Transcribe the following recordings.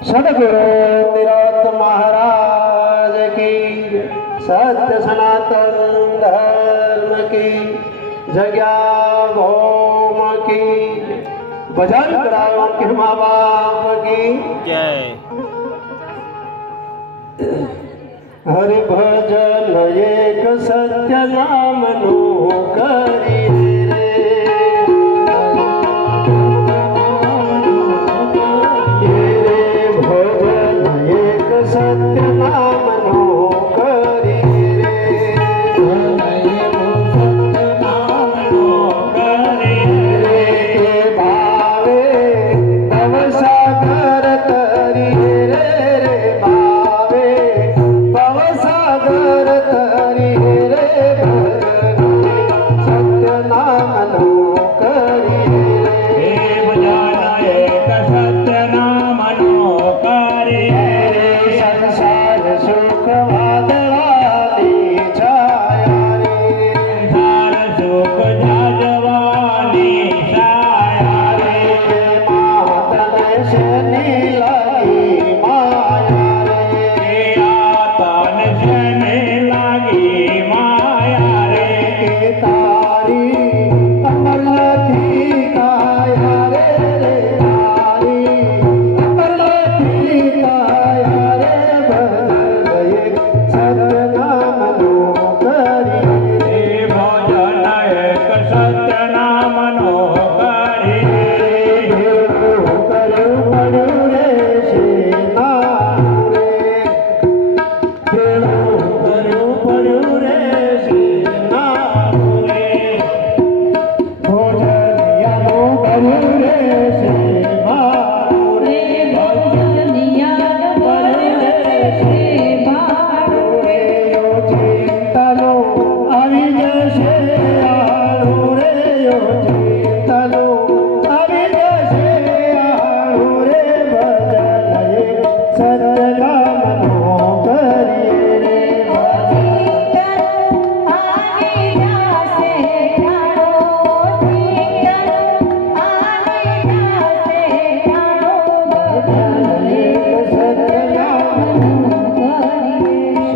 સદગુરુ તિરત મહારાજ કી સત્ય સનાતન ધર્મ કી જગ્યા ભોમ કી ભજન કરાવ કે મા બાપ કી જય હરિ ભજન એક સત્ય નામનું કરી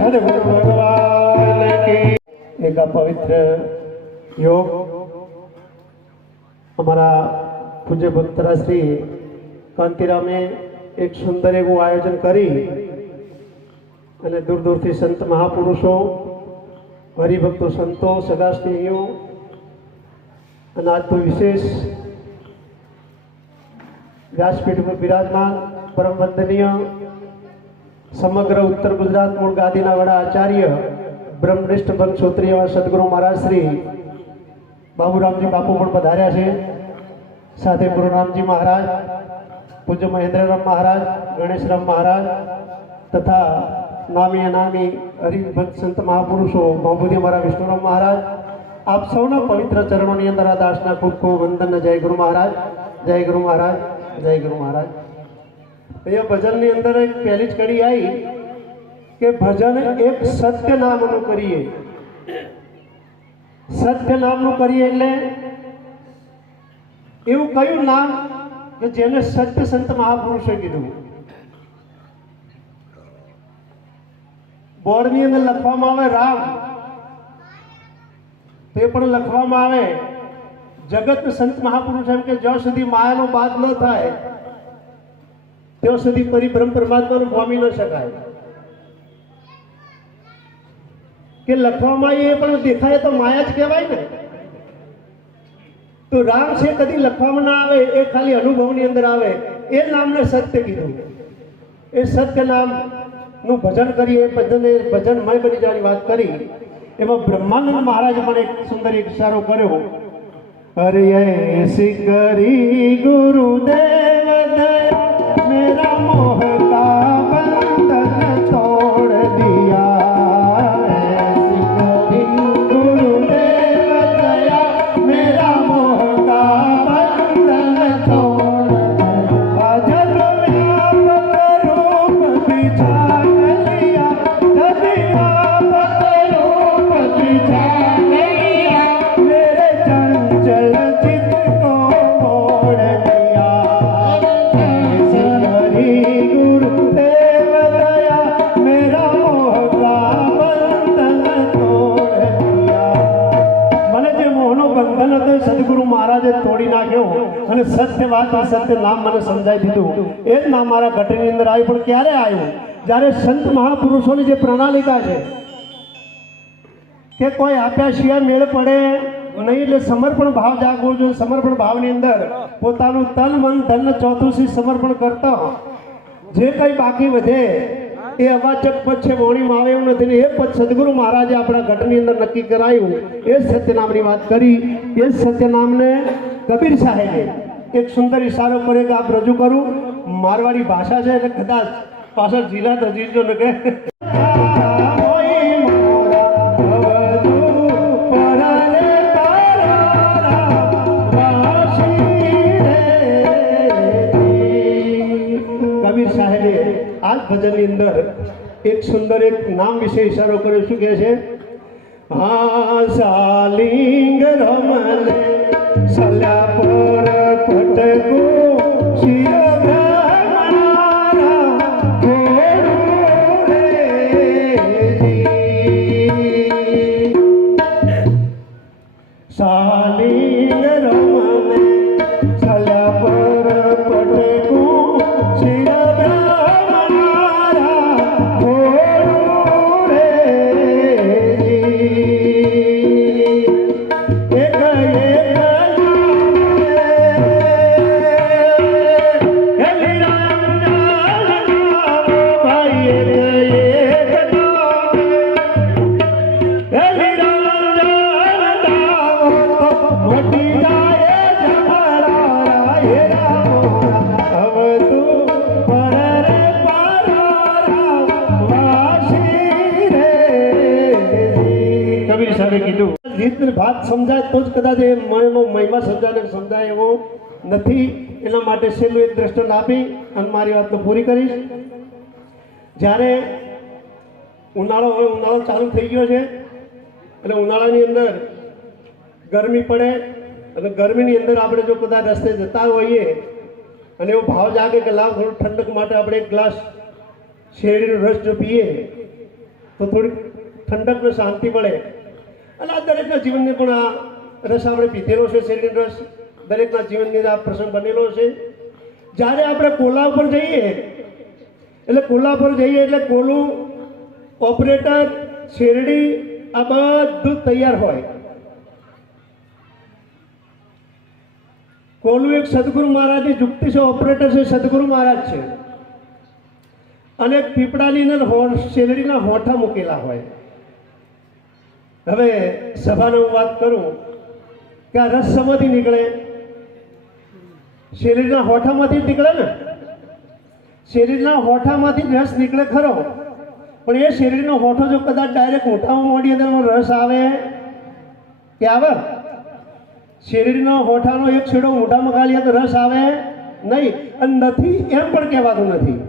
સદગુરુ ભગવાન કી એક આ પવિત્ર યોગ અમારા પૂજ્ય ભક્તરા શ્રી કાંતિરામે એક સુંદર એવું આયોજન કરી અને દૂર દૂરથી સંત મહાપુરુષો હરિભક્તો સંતો સદાસ્નેહીઓ, અને આજ તો વિશેષ વ્યાસપીઠ પર બિરાજમાન, પરમ વંદનીય, સમગ્ર ઉત્તર ગુજરાત મૂળ ગાદીના વડા આચાર્ય, બ્રહ્મનિષ્ઠ ક્ષોત્રિય એવા સદગુરુ મહારાજ શ્રી બાબુરામજી બાપુ પણ પધાર્યા છે. સાથે ગુરુરામજી મહારાજ, પૂજ્ય મહેન્દ્રરામ મહારાજ, ગણેશરામ મહારાજ તથા નામી અનામી હરિભક્ત સંત મહાપુરુષો મહાભૂતિ અમારા વિષ્ણુરામ મહારાજ. આપ સૌના પવિત્ર ચરણોની અંદર આ દાસના ખૂબ ખૂબ વંદન. જય ગુરુ મહારાજ. જય ગુરુ મહારાજ. જય ગુરુ મહારાજ. અહીંયા ભજનની અંદર એક પહેલી જ કડી આવી કે ભજન એક સત્ય નામનું કરીએ. સત્ય નામનું કરીએ એટલે એવું કયું નામ કે જેને સત્ય સંત મહાપુરુષે કીધું? બોર્ડની અંદર લખવામાં આવે રામ. તે પણ લખવામાં આવે, જગત સંત મહાપુરુષ એમ કે જ્યાં સુધી માયાનો બાદ ન થાય, ત્યાં સુધી પરિભ્રમ પરમાત્માનું પામી ન શકાય. કે લખવામાં એ પણ દેખાય તો માયા જ કહેવાય ને. તો રામ છે કદી લખવામાં ના આવે, એ ખાલી અનુભવની અંદર આવે. એ નામને સત્ય કીધું. એ સત્ય નામ નું ભજન કરીએ ભજન ભજનમય બની જવાની વાત કરી. એમાં બ્રહ્માનંદ મહારાજ પણ એક સુંદર ઇશારો કર્યો. અરે એસી કરી ગુરુદેવ મેરા મોહ કા બંધન તોડ દિયા. એસી અને સત્ય વાત સત્ય નામ મને સમજાવી દીધું. એ જ નામ મારા ઘટની અંદર આવ્યું. પણ ક્યારે આવ્યું? જ્યારે સંત મહાપુરુષોની જે પ્રણાલિકા છે, કે કોઈ આપ્યા સિવાય મેળ પડે નહીં એટલે સમર્પણ ભાવ જાગવો જોઈએ. સમર્પણ ભાવની અંદર પોતાનું તન, મન, ધન, ચોથું સમર્પણ કરતા જે કંઈ બાકી વધે એ અવાચક પદ છે વાણીમાં આવે એવું નથી ને એ પદ સદગુરુ મહારાજે આપણા ઘટની અંદર નક્કી કરાયું. એ સત્યનામની વાત કરી. એ સત્યનામને કબીર સાહેબે એક સુંદર ઇશારો પર કે આપ રજૂ કરું. મારવાડી ભાષા છે એટલે કદાચ પાછળ જિલ્લા તજીજો ને કે આ અંદર એક સુંદર એક નામ વિશે ઈશારો કર્યો. શું કહે છે? હા સાલિંગ રમલે સલ્યા રીત ભાત સમજાય તો જ કદાચ એ મહિમા મહિમા સમજાય સમજાય એવો નથી. એના માટે છેલ્લું એક દ્રષ્ટાંત આપી અને મારી વાત તો પૂરી કરીશ. જ્યારે ઉનાળો હવે ઉનાળો ચાલુ થઈ ગયો છે, એટલે ઉનાળાની અંદર ગરમી પડે, અને ગરમીની અંદર આપણે જો કદાચ રસ્તે જતા હોઈએ અને એવો ભાવ જાગે કે લાવ થોડું ઠંડક માટે આપણે એક ગ્લાસ શેરડીનો રસ જો પીએ, તો થોડીક ઠંડક ને શાંતિ મળે. અને આ દરેકના જીવનને પણ આ રસ આપણે પીધેલો છે શેરડીનો રસ. દરેકના જીવનની આ પ્રસંગ બનેલો છે. જ્યારે આપણે કોલા ઉપર જઈએ, એટલે કોલા પર જઈએ એટલે કોલું ઓપરેટર, શેરડી, આ બધું તૈયાર હોય. કોલું એક સદગુરુ મહારાજની જુક્તિ છે, ઓપરેટર છે, સદગુરુ મહારાજ છે. અને પીપળાની અંદર શેરડીના હોઠા મૂકેલા હોય. હવે સભાને હું વાત કરું કે આ રસ શેમાંથી નીકળે? શરીરના હોઠામાંથી જ નીકળે ને? શરીરના હોઠામાંથી રસ નીકળે ખરો. પણ એ શરીરનો હોઠો જો કદાચ ડાયરેક્ટ મોઢામાં મોડી અંદર રસ આવે, કે આવે? શરીરનો હોઠાનો એક છેડો મોઢામાં ગાલીએ તો રસ આવે? નહીં. અને નથી એમ પણ કહેવાતું નથી.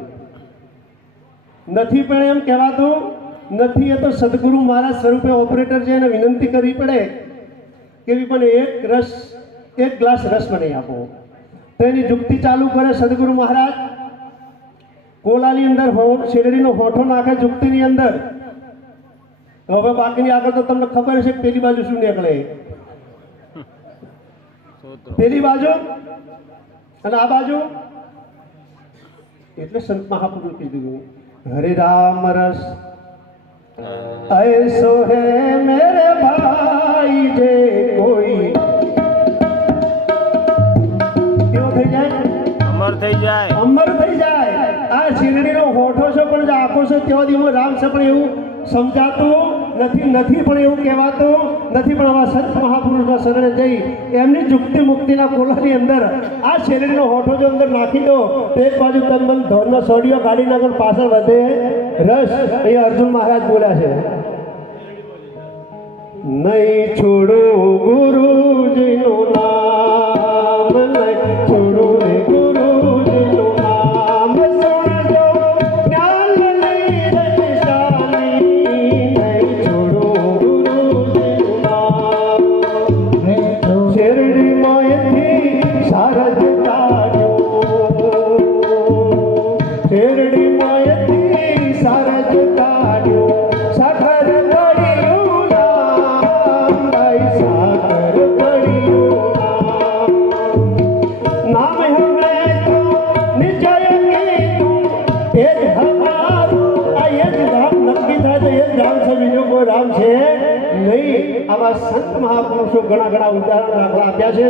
નથી પણ એમ કહેવાતું નથી, એ તો સદગુરુ મહારાજ સ્વરૂપે ઓપરેટર છે, એને વિનંતી કરવી પડે. કે પણ એક રસ, એક ગ્લાસ રસ મને આપો. તો એની જુક્તિ ચાલુ કરે સદગુરુ મહારાજ. કોલાની અંદર શેરડીનો હોઠો નાખે જુક્તિની અંદર. હવે બાકીની આગળ તો તમને ખબર છે પેલી બાજુ શું નીકળે. પેલી બાજુ અને આ બાજુ. એટલે સંત મહાપુરુષ કીધું, હરે રામ, રસ ऐसो है मेरे भाई जे कोई કેવો થઈ જાય અમર થઈ જાય અમર થઈ જાય આ શિરડીનો હોઠો છે પણ જે આંખો છે તેઓ દિવસ રામ છે પણ એવું સમજાતું નથી નથી પણ એવું કહેવાતું નથી, પણ આવા સંત મહાપુરુષના શરણે જઈ એમની જુક્તિ મુક્તિના કોલાની અંદર, આ શેરડીનો હોઠો જો અંદર નાખી દો, તો એક બાજુ તનબન ધોરનો સોડિયો ગાડીનગર પાછળ વધે. રસ, અહીંયા અર્જુન મહારાજ બોલ્યા છે. નહીં છોડું આવા સંત મહાપુરુષો ઘણા ઘણા ઉદાહરણ દાખલા આપ્યા છે.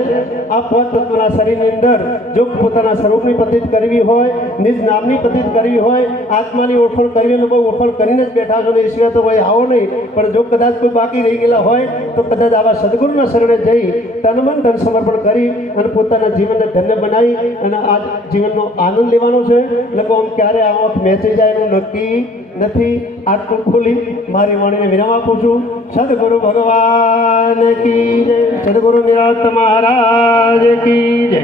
આ પદ તત્વના શરીરની અંદર જો પોતાના સ્વરૂપની પ્રતિત કરવી હોય, નિજ નામની પ્રતિત કરવી હોય, આત્માની ઓળખણ કરવી તો બહુ ઓળખણ કરીને જ બેઠા છો ને સિવાય તો ભાઈ આવો નહીં. પણ જો કદાચ કોઈ બાકી રહી ગયેલા હોય, તો કદાચ આવા સદગુરુના શરણે જઈ તનમન ધન સમર્પણ કરી અને પોતાના જીવનને ધન્ય બનાવી અને આ જીવનનો આનંદ લેવાનો છે. લોકો આમ ક્યારે આ વખત મેચી જાય એનું નક્કી નથી. આટલું ખોલી મારી વાણીને વિરામ આપું છું. સદગુરુ ભગવાન કી જય સદગુરુ નિરાત મહારાજ કી જય